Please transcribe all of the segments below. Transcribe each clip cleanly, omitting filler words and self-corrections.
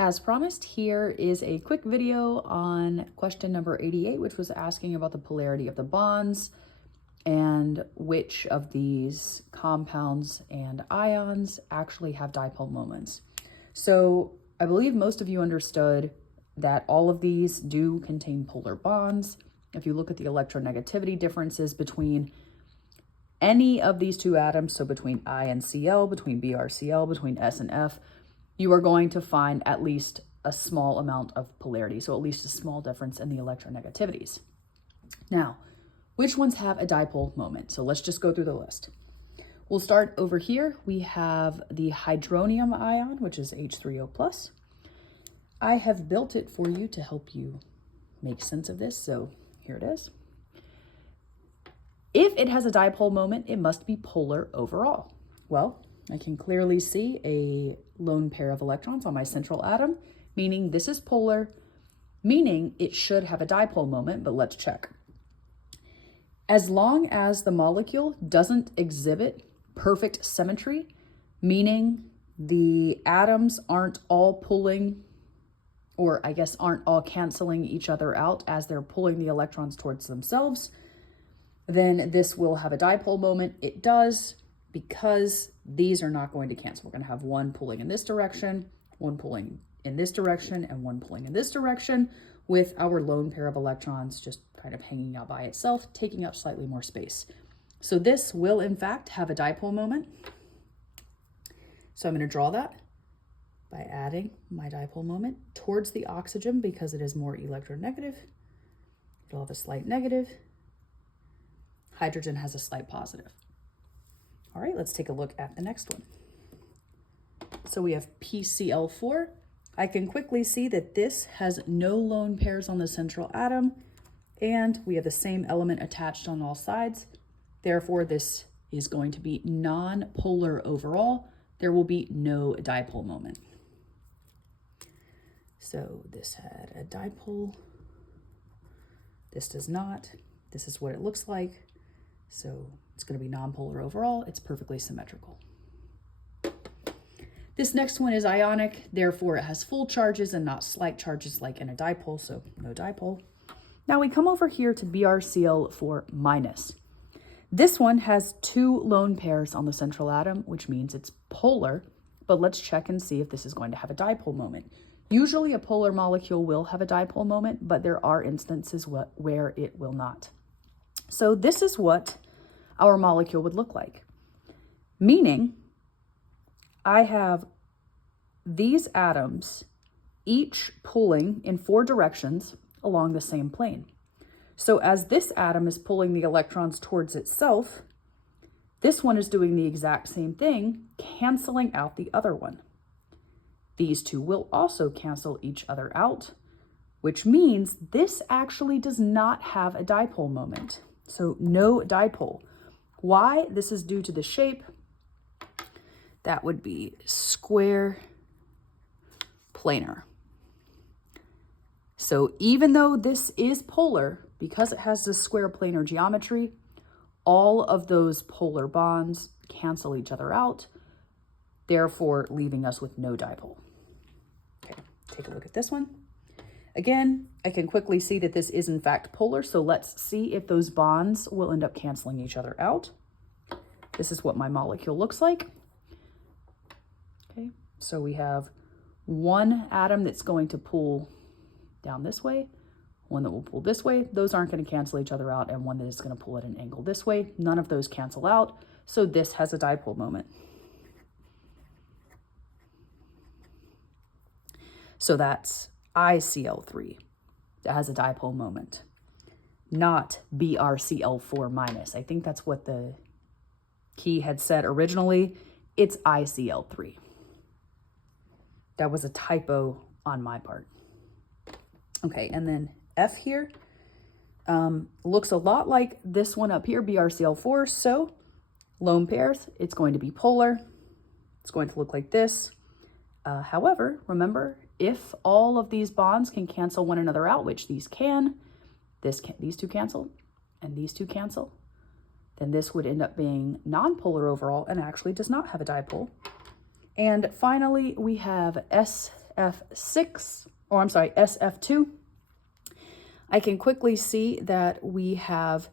As promised, here is a quick video on question number 88, which was asking about the polarity of the bonds and which of these compounds and ions actually have dipole moments. So I believe most of you understood that all of these do contain polar bonds. If you look at the electronegativity differences between any of these two atoms, so between I and Cl, between BrCl, between S and F, you are going to find at least a small amount of polarity, so at least a small difference in the electronegativities. Now, which ones have a dipole moment? So let's just go through the list. We'll start over here. We have the hydronium ion, which is H3O+. I have built it for you to help you make sense of this, so here it is. If it has a dipole moment, it must be polar overall. Well, I can clearly see a lone pair of electrons on my central atom, meaning this is polar, meaning it should have a dipole moment, but let's check. As long as the molecule doesn't exhibit perfect symmetry, meaning the atoms aren't all pulling, or I guess aren't all canceling each other out as they're pulling the electrons towards themselves, then this will have a dipole moment. It does, because these are not going to cancel. We're going to have one pulling in this direction, one pulling in this direction, and one pulling in this direction, with our lone pair of electrons just kind of hanging out by itself, taking up slightly more space. So this will in fact have a dipole moment. So I'm going to draw that by adding my dipole moment towards the oxygen because it is more electronegative. It'll have a slight negative. Hydrogen has a slight positive. All right, let's take a look at the next one. So we have PCl4. I can quickly see that this has no lone pairs on the central atom, and we have the same element attached on all sides. Therefore, this is going to be non-polar overall. There will be no dipole moment. So this had a dipole. This does not. This is what it looks like. So it's going to be non-polar overall. It's perfectly symmetrical. This next one is ionic. Therefore, it has full charges and not slight charges like in a dipole, so no dipole. Now we come over here to BrCl4-. This one has two lone pairs on the central atom, which means it's polar, but let's check and see if this is going to have a dipole moment. Usually a polar molecule will have a dipole moment, but there are instances where it will not. So this is what our molecule would look like, meaning I have these atoms each pulling in 4 directions along the same plane. So as this atom is pulling the electrons towards itself, this one is doing the exact same thing, canceling out the other one. These two will also cancel each other out, which means this actually does not have a dipole moment. So no dipole. Why? This is due to the shape. That would be square planar. So even though this is polar, because it has this square planar geometry, all of those polar bonds cancel each other out, therefore leaving us with no dipole. Okay, take a look at this one. Again, I can quickly see that this is in fact polar, so let's see if those bonds will end up canceling each other out. This is what my molecule looks like. Okay, so we have one atom that's going to pull down this way, one that will pull this way. Those aren't going to cancel each other out, and one that is going to pull at an angle this way. None of those cancel out, so this has a dipole moment. So that's ICl3 that has a dipole moment, not BrCl4-. I think that's what the key had said originally. It's ICl3. That was a typo on my part. Okay, and then F here looks a lot like this one up here, BrCl4. So lone pairs, it's going to be polar. It's going to look like this. However, remember, if all of these bonds can cancel one another out, which these can, these two cancel, and these two cancel, then this would end up being non-polar overall and actually does not have a dipole. And finally, we have SF6, or I'm sorry, SF2, I can quickly see that we have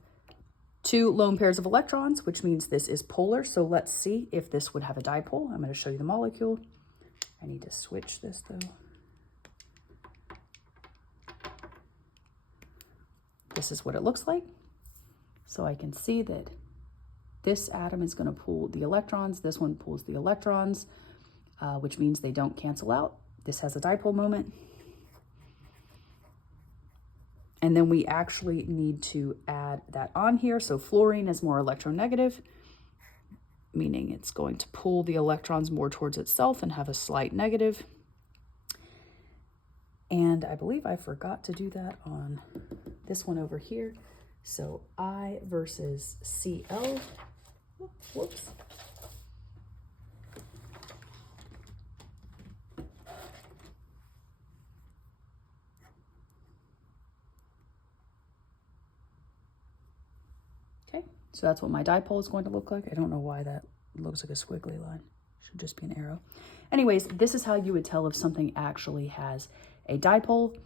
2 lone pairs of electrons, which means this is polar. So let's see if this would have a dipole. I'm going to show you the molecule. I need to switch this though. This is what it looks like. So I can see that this atom is going to pull the electrons. This one pulls the electrons, which means they don't cancel out. This has a dipole moment. And then we actually need to add that on here. So fluorine is more electronegative, meaning it's going to pull the electrons more towards itself and have a slight negative. And I believe I forgot to do that on this one over here. So I versus Cl. Whoops. Okay, so that's what my dipole is going to look like. I don't know why that looks like a squiggly line. Should just be an arrow. Anyways, this is how you would tell if something actually has a dipole.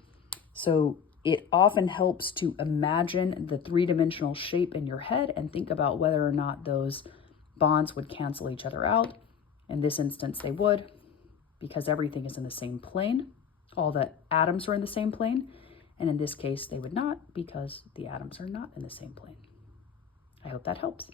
So it often helps to imagine the 3-dimensional shape in your head and think about whether or not those bonds would cancel each other out. In this instance, they would, because everything is in the same plane. All the atoms are in the same plane. And in this case, they would not, because the atoms are not in the same plane. I hope that helps.